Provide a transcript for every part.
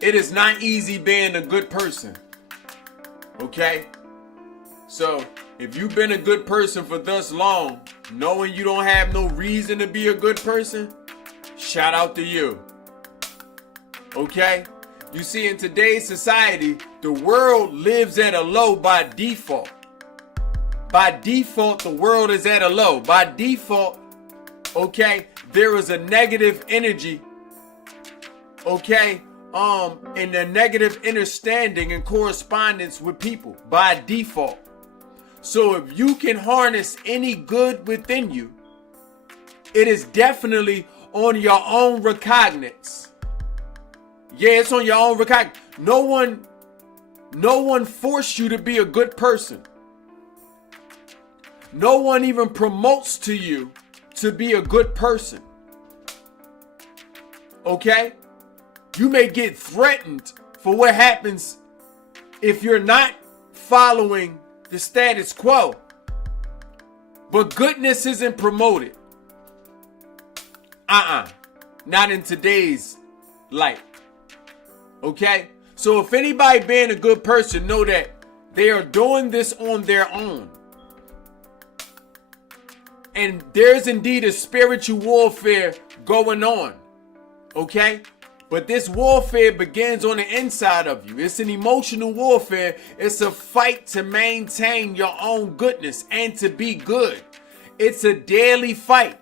It is not easy being a good person. Okay? So, if you've been a good person for thus long, knowing you don't have no reason to be a good person, shout out to you. Okay? You see, in today's society, the world lives at a low by default. By default, the world is at a low. By default, okay, there is a negative energy, okay, and a negative understanding and correspondence with people by default. So if you can harness any good within you, it is definitely on your own recognizance. Yeah, it's on your own recognizance. No one forced you to be a good person. No one even promotes to you to be a good person. Okay? You may get threatened for what happens if you're not following the status quo. But goodness isn't promoted. Not in today's light. Okay? So if anybody being a good person, know that they are doing this on their own. And there's indeed a spiritual warfare going on. Okay? But this warfare begins on the inside of you. It's an emotional warfare. It's a fight to maintain your own goodness and to be good. It's a daily fight.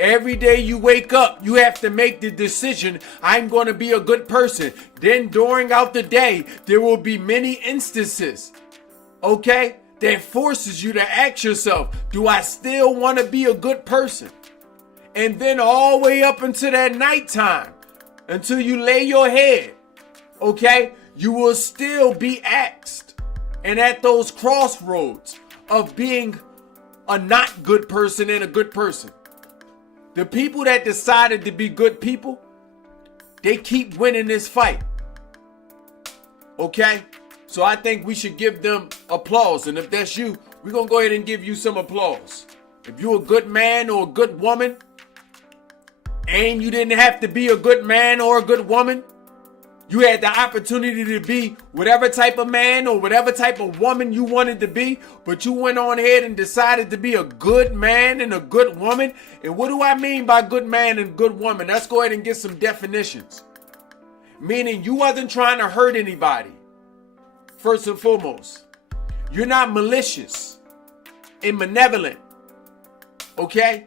Every day you wake up, you have to make the decision, I'm going to be a good person. Then during out the day, there will be many instances, okay, that forces you to ask yourself, do I still want to be a good person? And then all the way up until that nighttime, until you lay your head, okay, you will still be asked. And at those crossroads of being a not good person and a good person, the people that decided to be good people, they keep winning this fight. Okay? So I think we should give them applause. And if that's you, we're going to go ahead and give you some applause. If you're a good man or a good woman, and you didn't have to be a good man or a good woman, you had the opportunity to be whatever type of man or whatever type of woman you wanted to be, but you went on ahead and decided to be a good man and a good woman. And what do I mean by good man and good woman? Let's go ahead and get some definitions. Meaning you wasn't trying to hurt anybody. First and foremost, you're not malicious and malevolent. Okay?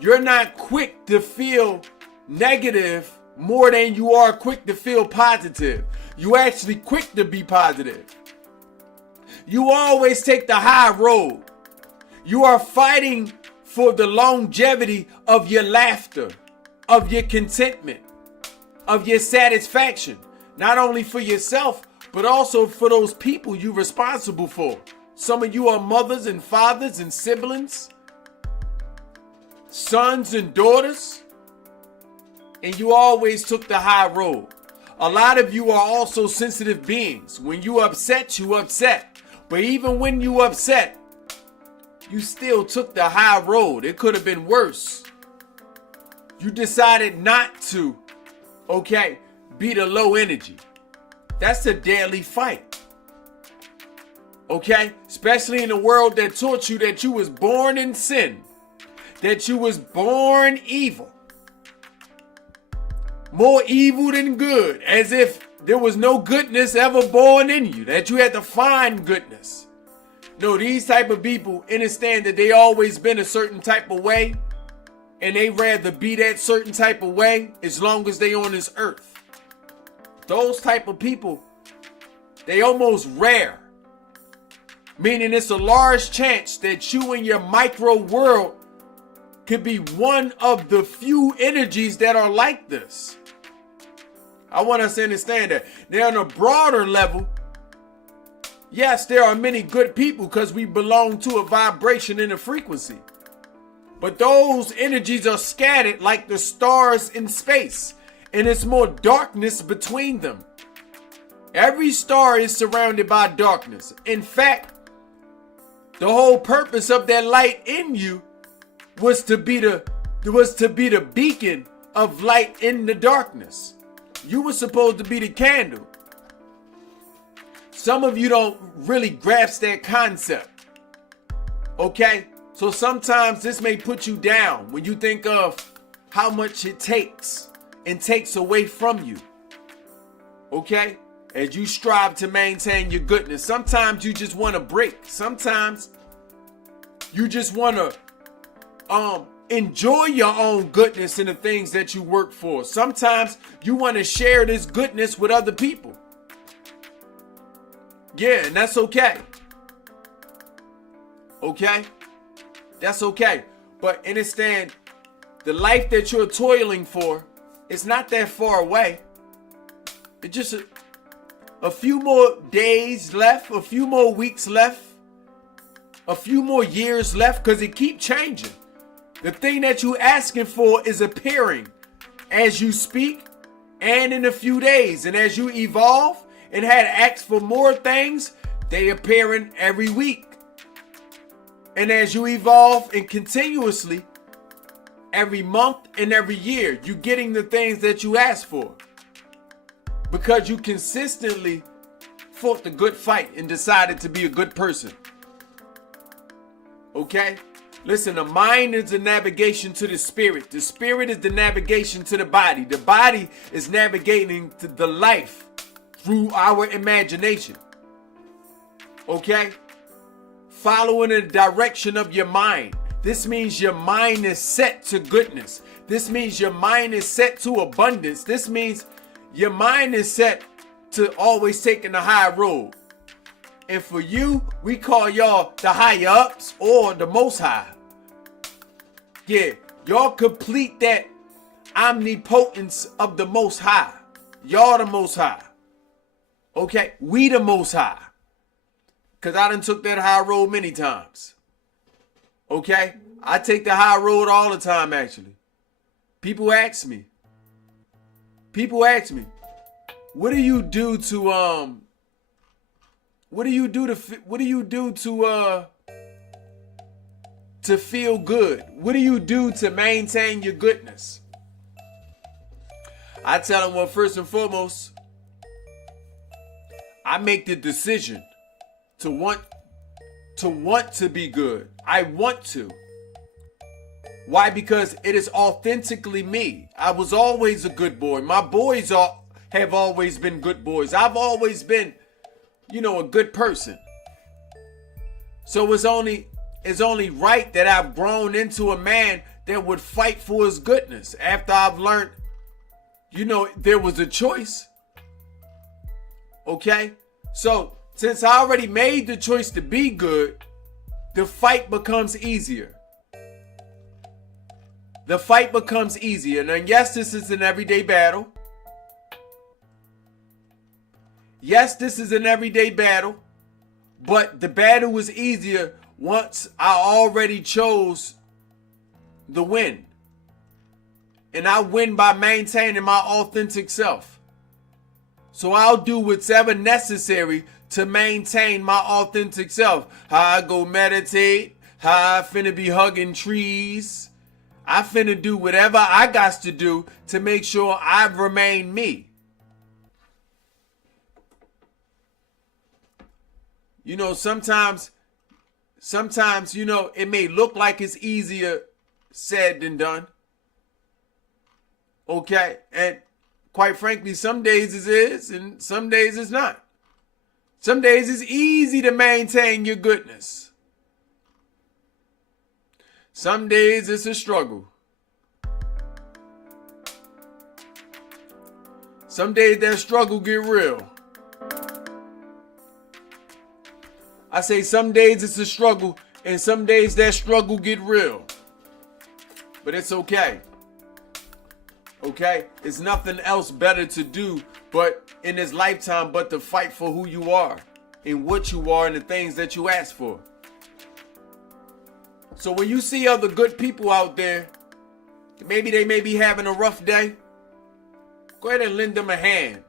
You're not quick to feel negative more than you are quick to feel positive. You actually quick to be positive. You always take the high road. You are fighting for the longevity of your laughter, of your contentment, of your satisfaction. Not only for yourself, but also for those people you're responsible for. Some of you are mothers and fathers and siblings, sons and daughters. And you always took the high road. A lot of you are also sensitive beings. When you upset, you upset. But even when you upset, you still took the high road. It could have been worse. You decided not to, okay, be the low energy. That's a daily fight. Okay? Especially in a world that taught you that you was born in sin. That you was born evil. More evil than good, as if there was no goodness ever born in you, that you had to find goodness. No, these type of people understand that they always been a certain type of way, and they rather be that certain type of way as long as they on this earth. Those type of people, they almost rare. Meaning it's a large chance that you in your micro world could be one of the few energies that are like this. I want us to understand that. Now, on a broader level, yes, there are many good people because we belong to a vibration and a frequency. But those energies are scattered like the stars in space, and it's more darkness between them. Every star is surrounded by darkness. In fact, the whole purpose of that light in you was to be the beacon of light in the darkness. You were supposed to be the candle. Some of you don't really grasp that concept. Okay? So sometimes this may put you down when you think of how much it takes and takes away from you. Okay? As you strive to maintain your goodness. Sometimes you just want to break. Sometimes you just want to enjoy your own goodness and the things that you work for. Sometimes you want to share this goodness with other people. Yeah, and that's okay. Okay? That's okay. But understand, the life that you're toiling for is not that far away. It's just a few more days left, a few more weeks left, a few more years left, because it keeps changing. The thing that you're asking for is appearing as you speak and in a few days. And as you evolve and had asked for more things, they appearing every week. And as you evolve and continuously, every month and every year, you're getting the things that you asked for. Because you consistently fought the good fight and decided to be a good person. Okay? Listen, the mind is the navigation to the spirit. The spirit is the navigation to the body. The body is navigating to the life through our imagination. Okay? Following the direction of your mind. This means your mind is set to goodness. This means your mind is set to abundance. This means your mind is set to always taking the high road. And for you, we call y'all the higher ups or the most high. Yeah, y'all complete that omnipotence of the most high. Y'all the most high. Okay, we the most high. Because I done took that high road many times. Okay, I take the high road all the time actually. People ask me, what do you do to to feel good? What do you do to maintain your goodness? I tell them, well, first and foremost, I make the decision to want to be good. I want to. Why? Because it is authentically me. I was always a good boy. My boys have always been good boys. I've always been, a good person. So it's only right that I've grown into a man that would fight for his goodness after I've learned, there was a choice. Okay? So since I already made the choice to be good, the fight becomes easier. The fight becomes easier. Now, yes, this is an everyday battle. Yes, this is an everyday battle. But the battle was easier once I already chose the win. And I win by maintaining my authentic self. So I'll do whatever necessary to maintain my authentic self. How I go meditate, how I finna be hugging trees. I finna do whatever I got to do to make sure I remain me. Sometimes, it may look like it's easier said than done. Okay? And quite frankly, some days it is and some days it's not. Some days it's easy to maintain your goodness. Some days it's a struggle. Some days that struggle get real. I say some days it's a struggle and some days that struggle get real. But it's okay. Okay? It's nothing else better to do but in this lifetime but to fight for who you are and what you are and the things that you ask for. So when you see other good people out there, maybe they may be having a rough day, go ahead and lend them a hand.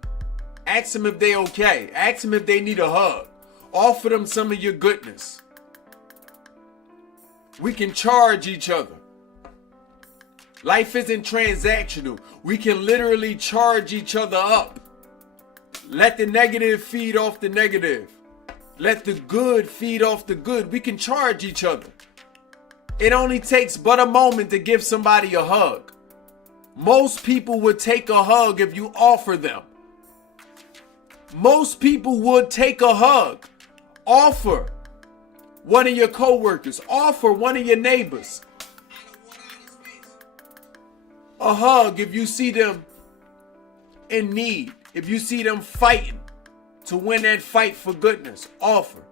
Ask them if they okay. Ask them if they need a hug. Offer them some of your goodness. We can charge each other. Life isn't transactional. We can literally charge each other up. Let the negative feed off the negative. Let the good feed off the good. We can charge each other. It only takes but a moment to give somebody a hug. Most people would take a hug if you offer them. Most people would take a hug. Offer one of your coworkers. Offer one of your neighbors a hug if you see them in need. If you see them fighting to win that fight for goodness, offer.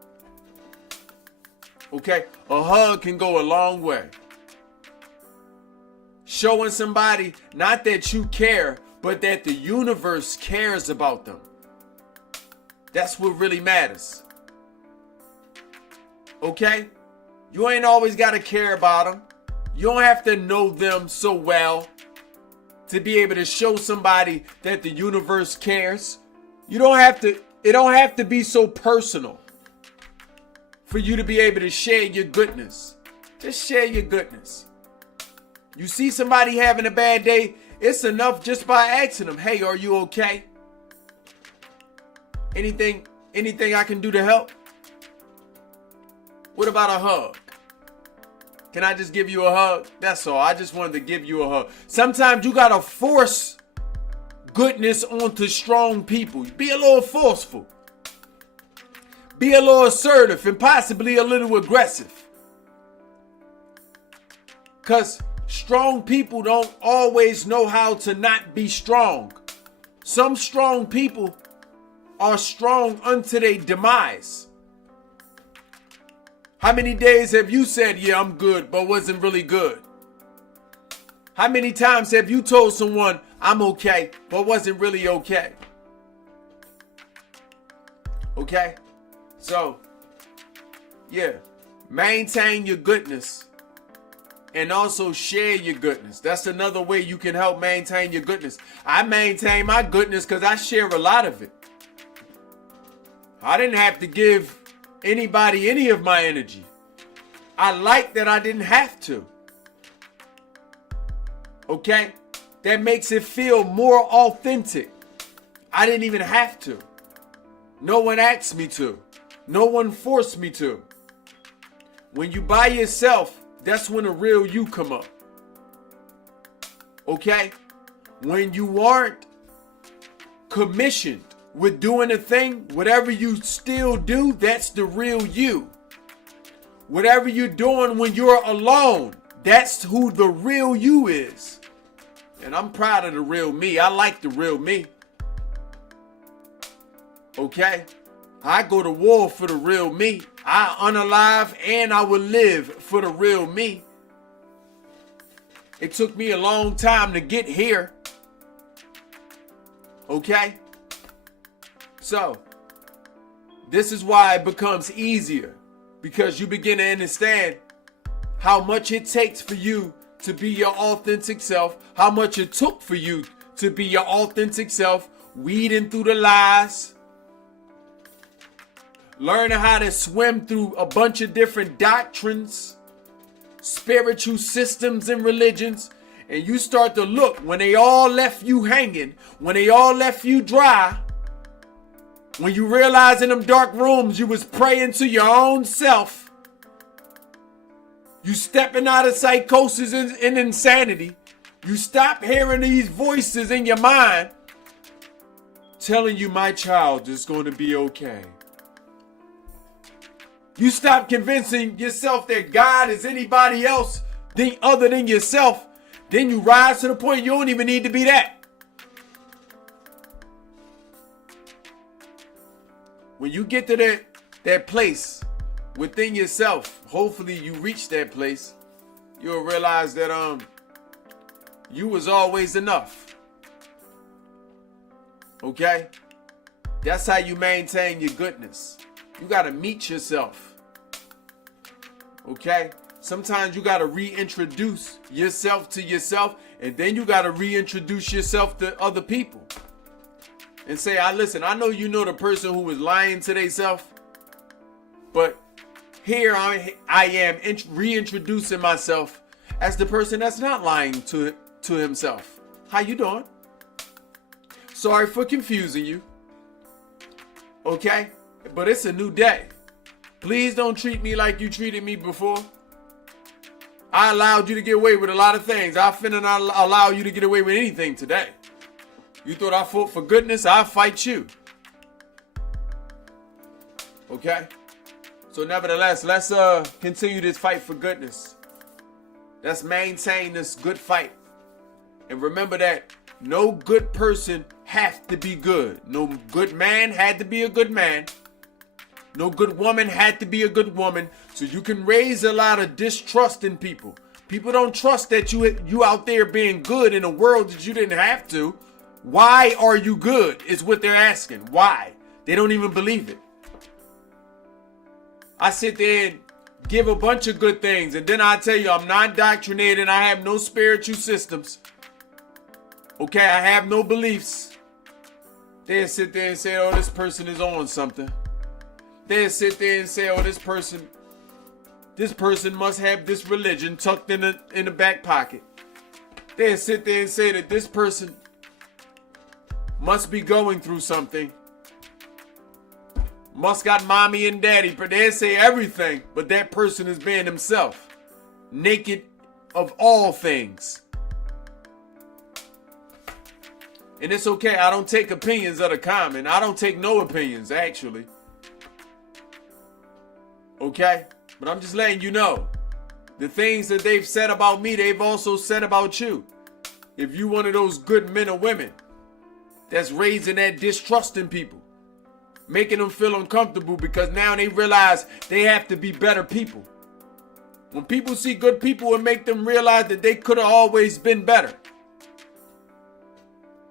Okay? A hug can go a long way. Showing somebody not that you care, but that the universe cares about them. That's what really matters. Okay? You ain't always got to care about them. You don't have to know them so well to be able to show somebody that the universe cares. You don't have to, it don't have to be so personal for you to be able to share your goodness. Just share your goodness. You see somebody having a bad day, it's enough just by asking them, hey, are you okay? Anything I can do to help? What about a hug? Can I just give you a hug? That's all. I just wanted to give you a hug. Sometimes you gotta force goodness onto strong people. Be a little forceful. Be a little assertive and possibly a little aggressive. Because strong people don't always know how to not be strong. Some strong people are strong unto their demise. How many days have you said, yeah, I'm good, but wasn't really good? How many times have you told someone, I'm okay, but wasn't really okay? Okay? So, yeah, maintain your goodness and also share your goodness. That's another way you can help maintain your goodness. I maintain my goodness because I share a lot of it. I didn't have to give anybody any of my energy. I like that I didn't have to. Okay? That makes it feel more authentic. I didn't even have to. No one asked me to. No one forced me to. When you by yourself, that's when the real you come up. Okay? When you aren't commissioned with doing a thing, whatever you still do, that's the real you. Whatever you're doing when you're alone, that's who the real you is. And I'm proud of the real me. I like the real me. Okay? I go to war for the real me. I unalive and I will live for the real me. It took me a long time to get here. Okay? So, this is why it becomes easier. Because you begin to understand how much it takes for you to be your authentic self. How much it took for you to be your authentic self. Weeding through the lies. Learning how to swim through a bunch of different doctrines. Spiritual systems and religions. And you start to look when they all left you hanging. When they all left you dry. When you realize in them dark rooms you was praying to your own self. You stepping out of psychosis and insanity. You stop hearing these voices in your mind telling you my child is going to be okay. You stop convincing yourself that God is anybody else other than yourself. Then you rise to the point you don't even need to be that. When you get to that place within yourself, hopefully you reach that place, you'll realize that you was always enough. Okay? That's how you maintain your goodness. You gotta meet yourself. Okay? Sometimes you gotta reintroduce yourself to yourself, and then you gotta reintroduce yourself to other people. And say, listen, I know you know the person who was lying to themselves, but here I am reintroducing myself as the person that's not lying to himself. How you doing? Sorry for confusing you. Okay? But it's a new day. Please don't treat me like you treated me before. I allowed you to get away with a lot of things. I finna not allow you to get away with anything today. You thought I fought for goodness? I'll fight you. Okay? So nevertheless, let's continue this fight for goodness. Let's maintain this good fight. And remember that no good person has to be good. No good man had to be a good man. No good woman had to be a good woman. So you can raise a lot of distrust in people. People don't trust that you out there being good in a world that you didn't have to. Why are you good is what they're asking. Why? They don't even believe it. I sit there and give a bunch of good things, and then I tell you I'm not indoctrinated. I have no spiritual systems. Okay, I have no beliefs. They sit there and say, oh, this person is on something. They sit there and say, oh, this person must have this religion tucked in the back pocket. They sit there and say that this person must be going through something. Must got mommy and daddy, but they say everything, but that person is being himself. Naked of all things. And it's okay, I don't take opinions that are common. I don't take no opinions, actually. Okay? But I'm just letting you know. The things that they've said about me, they've also said about you. If you one of those good men or women that's raising that distrust in people, making them feel uncomfortable because now they realize they have to be better people. When people see good people, it make them realize that they could have always been better.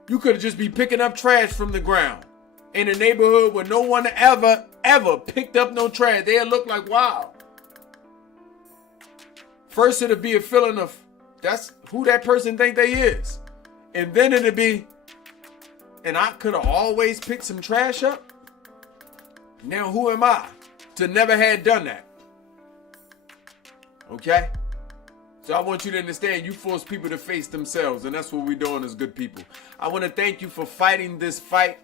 You could have just be picking up trash from the ground in a neighborhood where no one ever picked up no trash. They'll look like, wow. First it'll be a feeling of, that's who that person think they is. And then it'll be, and I could have always picked some trash up. Now who am I to never had done that? Okay? So I want you to understand, you force people to face themselves, and that's what we're doing as good people. I want to thank you for fighting this fight,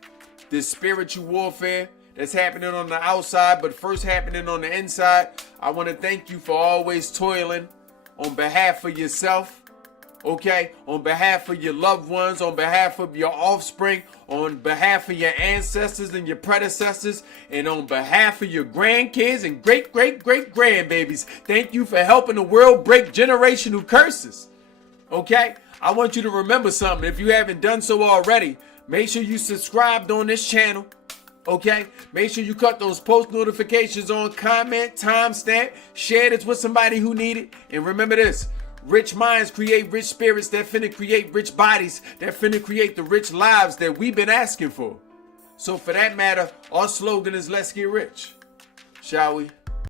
this spiritual warfare that's happening on the outside, but first happening on the inside. I want to thank you for always toiling on behalf of yourself, okay? On behalf of your loved ones, on behalf of your offspring, on behalf of your ancestors and your predecessors, and on behalf of your grandkids and great-great-great-grandbabies. Thank you for helping the world break generational curses, okay? I want you to remember something. If you haven't done so already, make sure you subscribed on this channel, okay? Make sure you cut those post notifications on, comment, timestamp, share this with somebody who need it. And remember this, rich minds create rich spirits that finna create rich bodies that finna create the rich lives that we've been asking for. So for that matter, our slogan is let's get rich. Shall we?